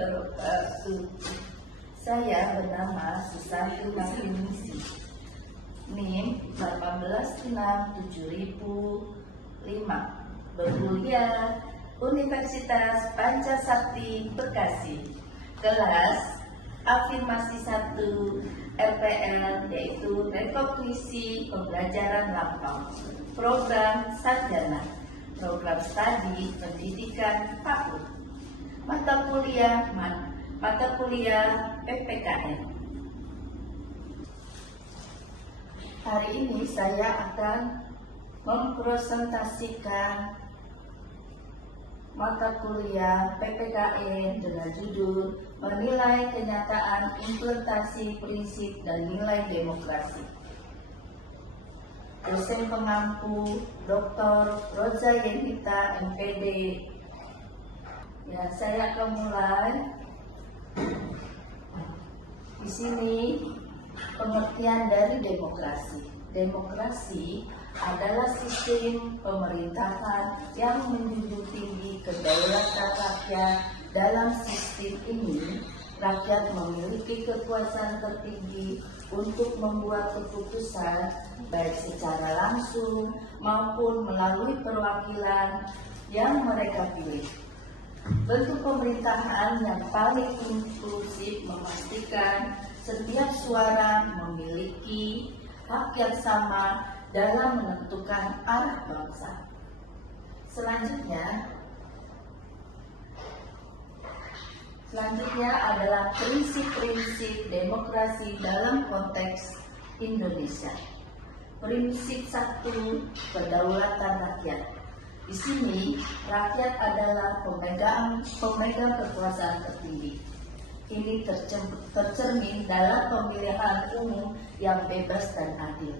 wabarakatuh. Saya bernama Susanti Makinisi, NIM 1867005, berkuliah Universitas Pancasakti Bekasi, kelas afirmasi 1 RPL, yaitu rekognisi pembelajaran lampau, program sarjana, program studi pendidikan PAUD, mata kuliah PPKN. Hari ini saya akan mempresentasikan mata kuliah PPKN dengan judul Menilai Kenyataan Implementasi Prinsip dan Nilai Demokrasi. Dosen pengampu Dr. Roza Yenita, MPD. Ya, saya akan mulai. Di sini pengertian dari demokrasi. Demokrasi adalah sistem pemerintahan yang menjunjung tinggi kedaulatan rakyat. Dalam sistem ini, rakyat memiliki kekuasaan tertinggi untuk membuat keputusan baik secara langsung maupun melalui perwakilan yang mereka pilih. Bentuk pemerintahan yang paling inklusif memastikan setiap suara memiliki hak yang sama dalam menentukan arah bangsa. Selanjutnya adalah prinsip-prinsip demokrasi dalam konteks Indonesia. Prinsip 1, kedaulatan rakyat. Di sini, rakyat adalah pemegang kekuasaan tertinggi. Ini tercermin dalam pemilihan umum yang bebas dan adil,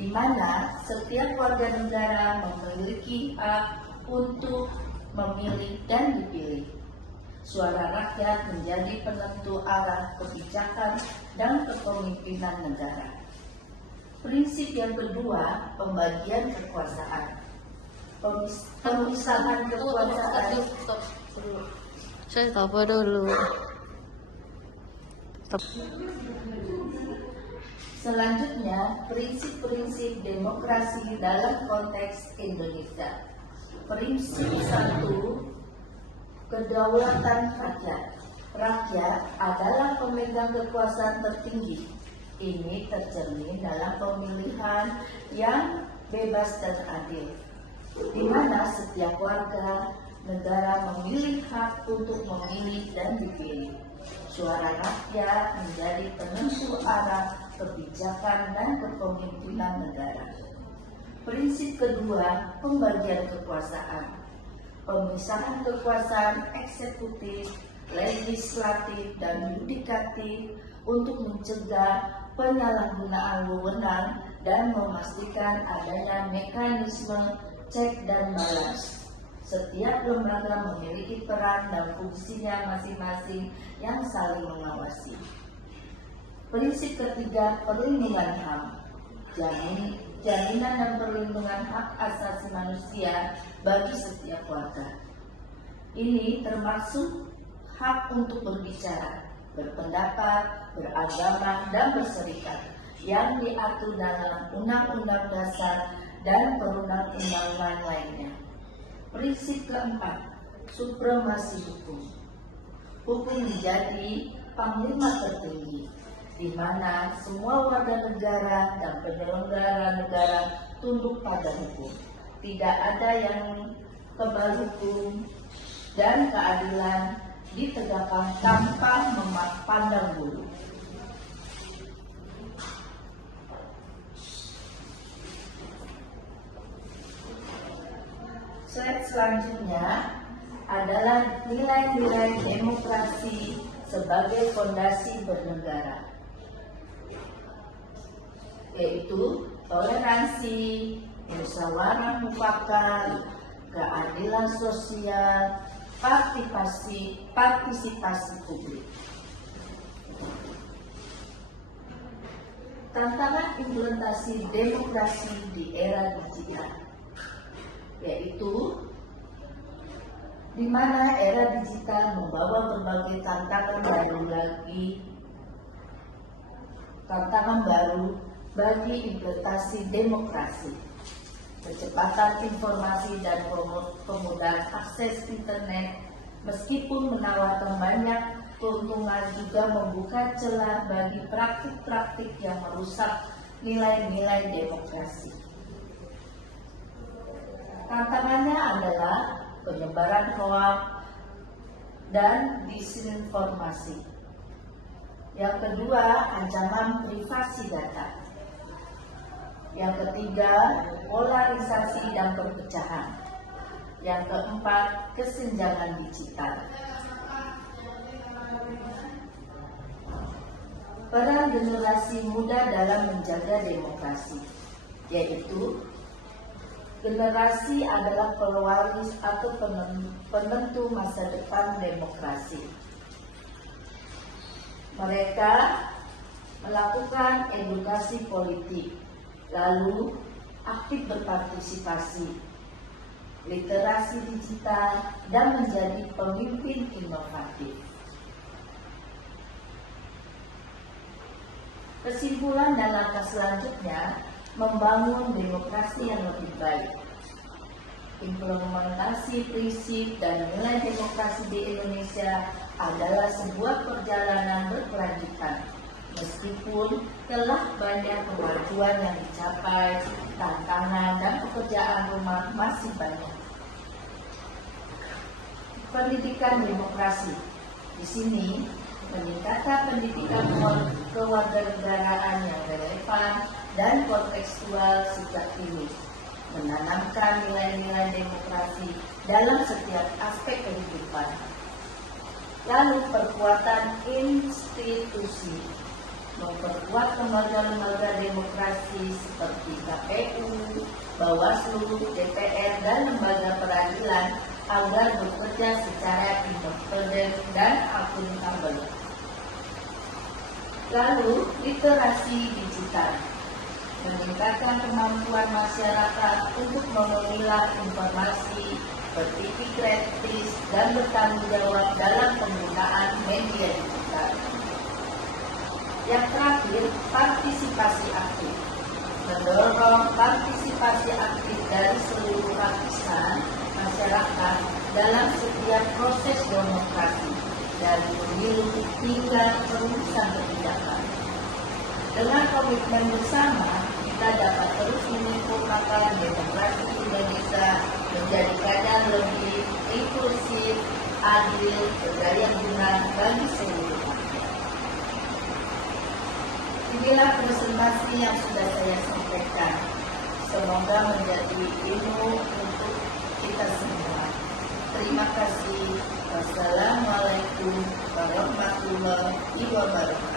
di mana setiap warga negara memiliki hak untuk memilih dan dipilih. Suara rakyat menjadi penentu arah kebijakan dan kepemimpinan negara. Prinsip yang kedua, pembagian kekuasaan. Pemisahan kekuasaan. Saya tahu dulu. Selanjutnya, prinsip-prinsip demokrasi dalam konteks Indonesia. Prinsip 1, kedaulatan rakyat. Rakyat adalah pemegang kekuasaan tertinggi. Ini tercermin dalam pemilihan yang bebas dan adil, di mana setiap warga negara memilih hak untuk memilih dan dipilih. Suara rakyat menjadi penentu arah kebijakan dan kepemimpinan negara. Prinsip kedua, pembagian kekuasaan. Pemisahan kekuasaan eksekutif, legislatif, dan yudikatif untuk mencegah penyalahgunaan wewenang dan memastikan adanya mekanisme cek dan balance. Setiap lembaga memiliki peran dan fungsinya masing-masing yang saling mengawasi. Prinsip ketiga, perlindungan HAM. Jaminan dan perlindungan hak asasi manusia bagi setiap warga. Ini termasuk hak untuk berbicara, berpendapat, beragama, dan berserikat yang diatur dalam Undang-Undang Dasar dan perundang-undangan lainnya. Prinsip keempat, supremasi hukum. Hukum menjadi panglima tertinggi, di mana semua warga negara dan penyelenggara negara tunduk pada hukum. Tidak ada yang kebal hukum dan keadilan ditegakkan tanpa memandang bulu. Slide selanjutnya adalah nilai-nilai demokrasi sebagai fondasi bernegara, yaitu toleransi, musyawarah mufakat, keadilan sosial, partisipasi publik. Tantangan implementasi demokrasi di era digital, yaitu di mana era digital membawa berbagai tantangan baru bagi implementasi demokrasi. Kecepatan informasi dan kemudahan akses internet meskipun menawarkan banyak keuntungan juga membuka celah bagi praktik-praktik yang merusak nilai-nilai demokrasi. Tantangannya adalah penyebaran hoax dan disinformasi. Yang kedua, ancaman privasi data. Yang ketiga, polarisasi dan perpecahan. Yang keempat, kesenjangan digital. Peran generasi muda dalam menjaga demokrasi, yaitu generasi adalah pewaris atau penentu masa depan demokrasi. Mereka melakukan edukasi politik, lalu aktif berpartisipasi, literasi digital, dan menjadi pemimpin inovatif. Kesimpulan dan langkah selanjutnya, membangun demokrasi yang lebih baik. Implementasi prinsip dan nilai demokrasi di Indonesia adalah sebuah perjalanan berkelanjutan. Meskipun telah banyak kemajuan yang dicapai, tantangan dan pekerjaan rumah masih banyak. Pendidikan demokrasi. Di sini, meningkatkan pendidikan kewarganegaraan yang relevan dan kontekstual sejak dini, menanamkan nilai-nilai demokrasi dalam setiap aspek kehidupan. Lalu perkuatan institusi, memperkuat lembaga-lembaga demokrasi seperti KPU, Bawaslu, DPR, dan lembaga peradilan agar bekerja secara independen dan akuntabel. Lalu, literasi digital, meningkatkan kemampuan masyarakat untuk memilah informasi, berpikir kritis, dan bertanggung jawab dalam penggunaan media digital. Yang terakhir, partisipasi aktif, mendorong partisipasi aktif dari seluruh lapisan masyarakat dalam setiap proses demokrasi, dari pemilu hingga perusahaan kebijakan. Dengan komitmen bersama, kita dapat terus menyempurnakan demokrasi Indonesia menjadikannya lebih inklusif, adil, berdaya guna bagi seluruh rakyat. Inilah presentasi yang sudah saya sampaikan. Semoga menjadi ilmu untuk kita semua. Terima kasih. Wassalamualaikum warahmatullahi wabarakatuh.